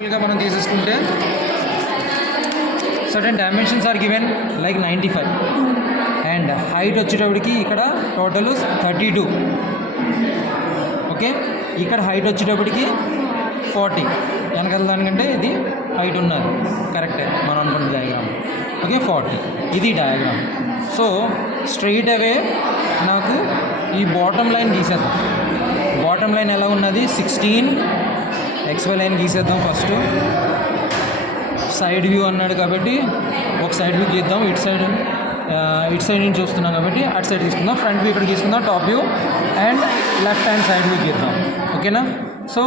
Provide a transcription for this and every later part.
మనం తీసేసుకుంటే certain dimensions are given like 95 and height వచ్చేటప్పటికి ఇక్కడ టోటల్ 32. ఓకే, ఇక్కడ హైట్ వచ్చేటప్పటికి 40. వెనకాల దానికంటే ఇది హైట్ ఉన్నది కరెక్టే మనం అనుకున్న డయాగ్రామ్. ఓకే, 40 ఇది డయాగ్రామ్. సో స్ట్రైట్ అవే నాకు ఈ బాటమ్ లైన్ గీసేద్దాం. బాటమ్ లైన్ ఎలా ఉన్నది 16. XY లైన్ గీసేద్దాం. ఫస్ట్ సైడ్ వ్యూ అన్నాడు కాబట్టి ఒక సైడ్ వ్యూ గీద్దాం. ఇటు సైడ్ నుంచి చూస్తున్నాం కాబట్టి అటు సైడ్ తీసుకుందాం. ఫ్రంట్ వ్యూ ఇక్కడ తీసుకుందాం, top view and left hand side view గీద్దాం. ఓకేనా? సో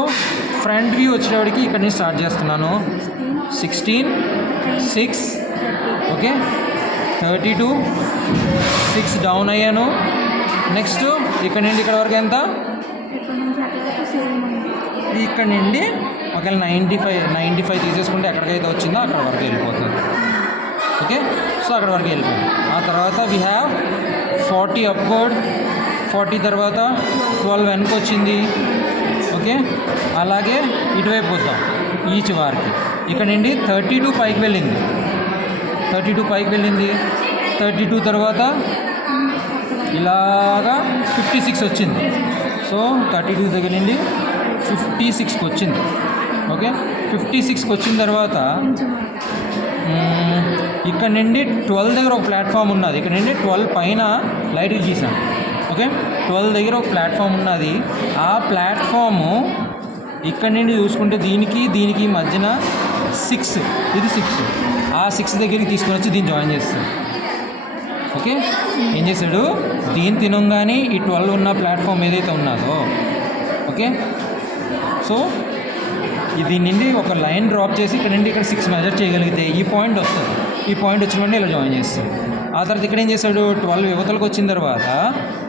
ఫ్రంట్ వ్యూ వచ్చేటప్పటికి ఇక్కడ నుంచి స్టార్ట్ చేస్తున్నాను. 16, 6, ఓకే, 32, 6 డౌన్ అయ్యాను. నెక్స్ట్ ఇక్కడ నుండి ఇక్కడ వరకు ఎంత? ఇక్కడ నుండి ఒకవేళ 95 తీసేసుకుంటే ఎక్కడికైతే వచ్చిందో అక్కడ వరకు వెళ్ళిపోతుంది. ఓకే, సో అక్కడ వరకు వెళ్ళిపోయింది. ఆ తర్వాత వీ హ్యావ్ 40 అప్వర్డ్, 40 తర్వాత 12 వెనక్కి వచ్చింది. ఓకే, అలాగే ఇటువైపు వద్దాం ఈచ్ వారికి. ఇక్కడ నుండి 32 పైకి వెళ్ళింది. 32 తర్వాత ఇలాగా 56 వచ్చింది. సో 32 దగ్గర నుండి 56కి వచ్చింది. ఓకే, 56కి వచ్చిన తర్వాత ఇక్కడ నుండి 12 దగ్గర ఒక ప్లాట్ఫామ్ ఉన్నది. ఇక్కడ నుండి 12 పైన లైట్ గీసాను. ఓకే, 12 దగ్గర ఒక ప్లాట్ఫామ్ ఉన్నది. ఆ ప్లాట్ఫాము ఇక్కడ నుండి చూసుకుంటే దీనికి మధ్యన 6, ఇది 6. ఆ 6 దగ్గరికి తీసుకొని వచ్చి దీన్ని జాయిన్ చేస్తాడు. ఓకే, ఏం చేశాడు? దీన్ని తినంగానే ఈ 12 ఉన్న ప్లాట్ఫామ్ ఏదైతే ఉన్నదో, ఓకే, సో దీని నుండి ఒక లైన్ డ్రాప్ చేసి ఇక్కడ నుండి ఇక్కడ 6 మెజర్ చేయగలిగితే ఈ పాయింట్ వస్తుంది. ఈ పాయింట్ వచ్చిన వెంటనే ఇలా జాయిన్ చేస్తాడు. ఆ తర్వాత ఇక్కడ ఏం చేశాడు? 12 యువతలకు వచ్చిన తర్వాత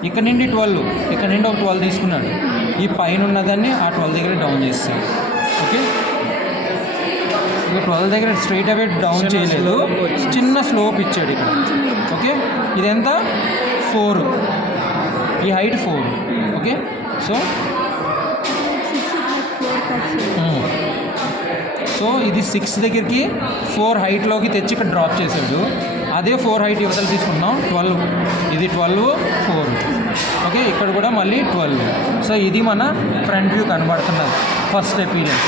ఇక్కడ నుండి 12, ఇక్కడ నుండి ఒక 12 తీసుకున్నాడు. ఈ పైన ఉన్నదాన్ని ఆ 12 దగ్గర డౌన్ చేస్తాడు. ఓకే, ఇక 12 దగ్గర స్ట్రైట్ అవే డౌన్ చేయలేదు, చిన్న స్లోప్ ఇచ్చాడు ఇక్కడ. ఓకే, ఇదెంత? 4, ఈ హైట్ 4. ఓకే, సో ఇది 6 దగ్గరికి 4 హైట్లోకి తెచ్చి ఇక్కడ డ్రాప్ చేశాడు. అదే 4 హైట్ యువతలు తీసుకుంటున్నాం. 12, ఇది 12, 4. ఓకే, ఇక్కడ కూడా మళ్ళీ 12. సో ఇది మన ఫ్రంట్ వ్యూ కనబడుతున్నది ఫస్ట్ అపీరెన్స్.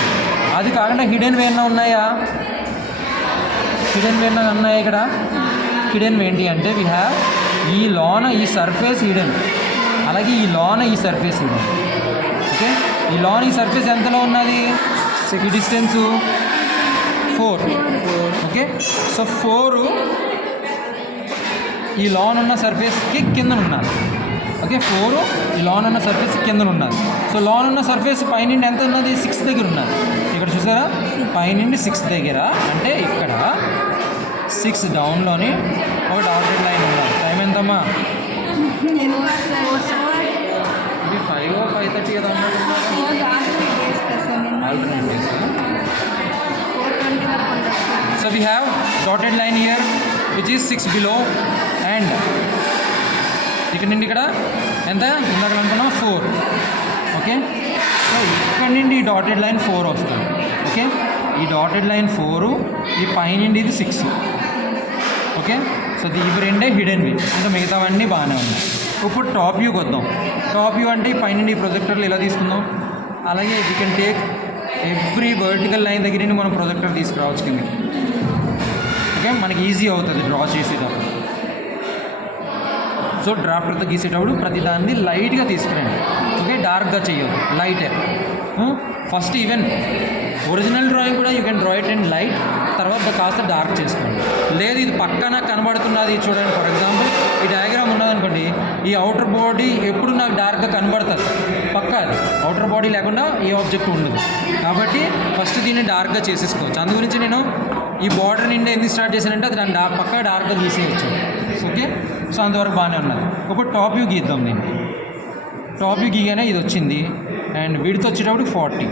అది కాకుండా హిడెన్ వేన్నా ఉన్నాయా? ఇక్కడ హిడెన్ ఏంటి అంటే వీ హ్యావ్ ఈ లోన ఈ సర్ఫేస్ హిడెన్, అలాగే ఈ లోన ఈ సర్ఫేస్ హిడెన్. ఓకే, ఈ లోన ఈ సర్ఫేస్ ఎంతలో ఉన్నది? ఈ డిస్టెన్సు 4. ఓకే, సో 4 ఈ లోన్ ఉన్న సర్ఫేస్కి కింద ఉన్నది. ఓకే, 4 ఈ లోన్ ఉన్న సర్ఫేస్ కింద ఉన్నది. సో లోన్ ఉన్న సర్ఫేస్ పైనుండి ఎంత ఉన్నది? 6 దగ్గర ఉన్నది. ఇక్కడ చూసారా, పైనుండి 6 దగ్గర అంటే ఇక్కడ 6 డౌన్లోని ఒక డాటెడ్ లైన్ ఉన్నది. టైం ఎంతమ్మా? ఇది 5:30 కదా ఉన్నది. Alternate days. So we have dotted line here which is 6 below and ఇక్కడ నుండి ఇక్కడ ఎంత ఇందాక అనుకున్నాం 4. ఓకే, సో ఇక్కడ నుండి ఈ డాటెడ్ లైన్ 4 వస్తుంది. ఓకే, ఈ డాటెడ్ లైన్ 4, ఈ పైనుండి ఇది 6. ఓకే, సో ఇవి రెండే హిడెన్వి, ఇంకా మిగతావన్నీ బాగానే ఉన్నాయి. ఇప్పుడు టాప్ వ్యూకి వద్దాం. టాప్ వ్యూ అంటే ఈ పైనుండి ఈ ప్రొజెక్టర్లు ఇలా తీసుకుందాం. అలాగే we can take every vertical line దగ్గర నుండి మనం ప్రొజెక్టర్ తీసుకురావచ్చు కిందకి. ఓకే, మనకి ఈజీ అవుతుంది డ్రా చేసేటప్పుడు. సో డ్రాఫ్టర్తో గీసేటప్పుడు ప్రతి దాన్ని లైట్గా తీసుకురండి. ఓకే, డార్క్గా చేయొద్దు, లైటే. ఫస్ట్ ఈవెన్ ఒరిజినల్ డ్రాయింగ్ కూడా you can draw it and light, తర్వాత కాస్త డార్క్ చేసుకోండి. లేదు ఇది పక్కన కనబడుతున్నది చూడండి, ఫర్ ఎగ్జాంపుల్ ఈ డయాగ్రామ్ ఉన్నదనుకోండి, ఈ అవుటర్ బాడీ ఎప్పుడు నాకు డార్క్గా కనబడుతుంది పక్క. అది అవుటర్ బాడీ లేకుండా ఏ ఆబ్జెక్ట్ ఉండదు. కాబట్టి ఫస్ట్ దీన్ని డార్క్గా చేసేసుకోవచ్చు. అందు గురించి నేను ఈ బార్డర్ నిండా ఎందుకు స్టార్ట్ చేశానంటే అది దాన్ని పక్క డార్క్గా గీసేయచ్చు. ఓకే, సో అంతవరకు బాగానే ఉన్నది. ఇప్పుడు టాప్ వ్యూ గీద్దాం. దీన్ని టాప్ వ్యూ గీగానే ఇది వచ్చింది. అండ్ విడ్త్ వచ్చేటప్పుడు 40,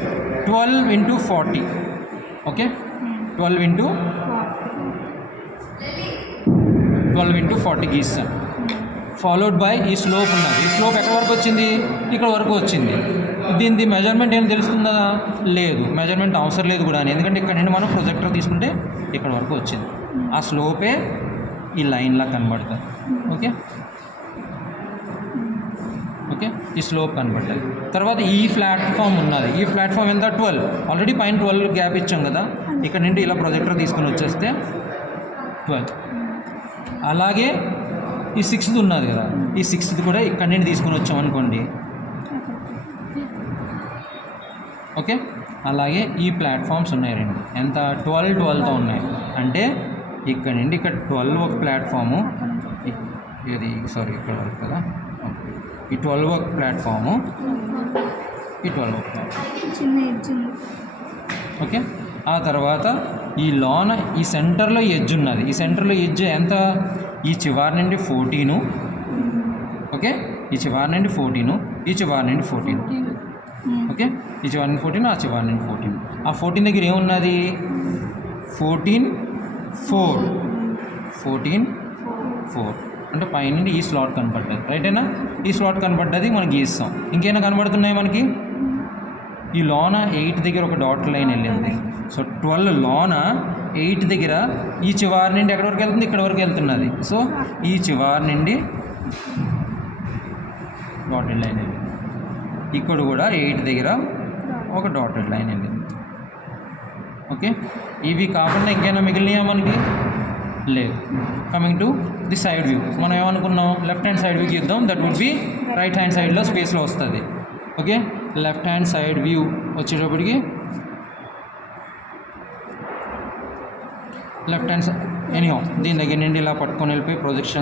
12 into 40. ఓకే, 12 into 40 గీస్తాను. ఫాలోడ్ బై ఈ స్లోప్ ఉన్నది. ఈ స్లోప్ ఎక్కడి వరకు వచ్చింది? ఇక్కడ వరకు వచ్చింది. దీని మెజర్మెంట్ ఏం తెలుస్తుందా? లేదు, మెజర్మెంట్ అవసరం లేదు కూడా. ఎందుకంటే ఇక్కడ నుండి మనం ప్రొజెక్టర్ తీసుకుంటే ఇక్కడ వరకు వచ్చింది. ఆ స్లోపే ఈ లైన్లా కనబడుతుంది. ఓకే ఓకే, ఈ స్లోప్ కనబడుతుంది. తర్వాత ఈ ప్లాట్ఫామ్ ఉన్నది. ఈ ప్లాట్ఫామ్ ఎంత? 12. ఆల్రెడీ పైన 12 గ్యాప్ ఇచ్చాం కదా, ఇక్కడ నుండి ఇలా ప్రొజెక్టర్ తీసుకొని వచ్చేస్తే 12. అలాగే ఈ 6th ఉన్నది కదా, ఈ 6th కూడా ఇక్కడ నుండి తీసుకొని వచ్చామనుకోండి. ఓకే, అలాగే ఈ ప్లాట్ఫామ్స్ ఉన్నాయి రెండు. ఎంత? 12తో ఉన్నాయి. అంటే ఇక్కడ నుండి ఇక్కడ 12 ఒక ప్లాట్ఫాము, ఇది ఇక్కడ వరకు కదా, ఈ 12 ఒక ప్లాట్ఫాము, ఈ 12 ఒక ప్లాట్ఫామ్. ఓకే, ఆ తర్వాత ఈ లోన ఈ సెంటర్లో ఎడ్జ్ ఉన్నది. ఈ సెంటర్లో ఎడ్జ్ ఎంత? ఈ చివరి నుండి 14. ఓకే, ఈ చివరి నుండి 14, ఈ చివరి నుండి 14. ఓకే, ఈ చివరి నుండి 14, ఆ చివరి నుండి 14. ఆ 14 దగ్గర ఏమున్నది? 14, 4 అంటే పైనుండి ఈ స్లాట్ కనపడ్డది. రైటేనా? ఈ స్లాట్ కనపడ్డది మనం గీస్తాం. ఇంకేమైనా కనబడుతున్నాయి మనకి? ఈ లోన 8 దగ్గర ఒక డాట్ లైన్ వెళ్ళింది. సో 12 లోన 8 దగ్గర ఈ చివరి నుండి ఎక్కడి వరకు వెళ్తుంది? ఇక్కడ వరకు వెళ్తున్నది. సో ఈ చివరి నుండి డాటెడ్ లైన్ వెళ్ళింది. ఇక్కడ కూడా 8 దగ్గర ఒక డాటెడ్ లైన్ వెళ్ళింది. ఓకే, ఇవి కాకుండా ఇంకైనా మిగిలినాయా మనకి? లేదు. Coming to the side view, మనం ఏమనుకున్నాం? లెఫ్ట్ హ్యాండ్ సైడ్ వ్యూ గీద్దాం. That would be right hand సైడ్లో స్పేస్లో వస్తుంది. Okay, left hand side view వచ్చేటప్పటికి లెఫ్ట్ హ్యాండ్ ఎనీహౌ దీని దగ్గర నుండి ఇలా పట్టుకొని వెళ్ళిపోయి ప్రొజెక్షన్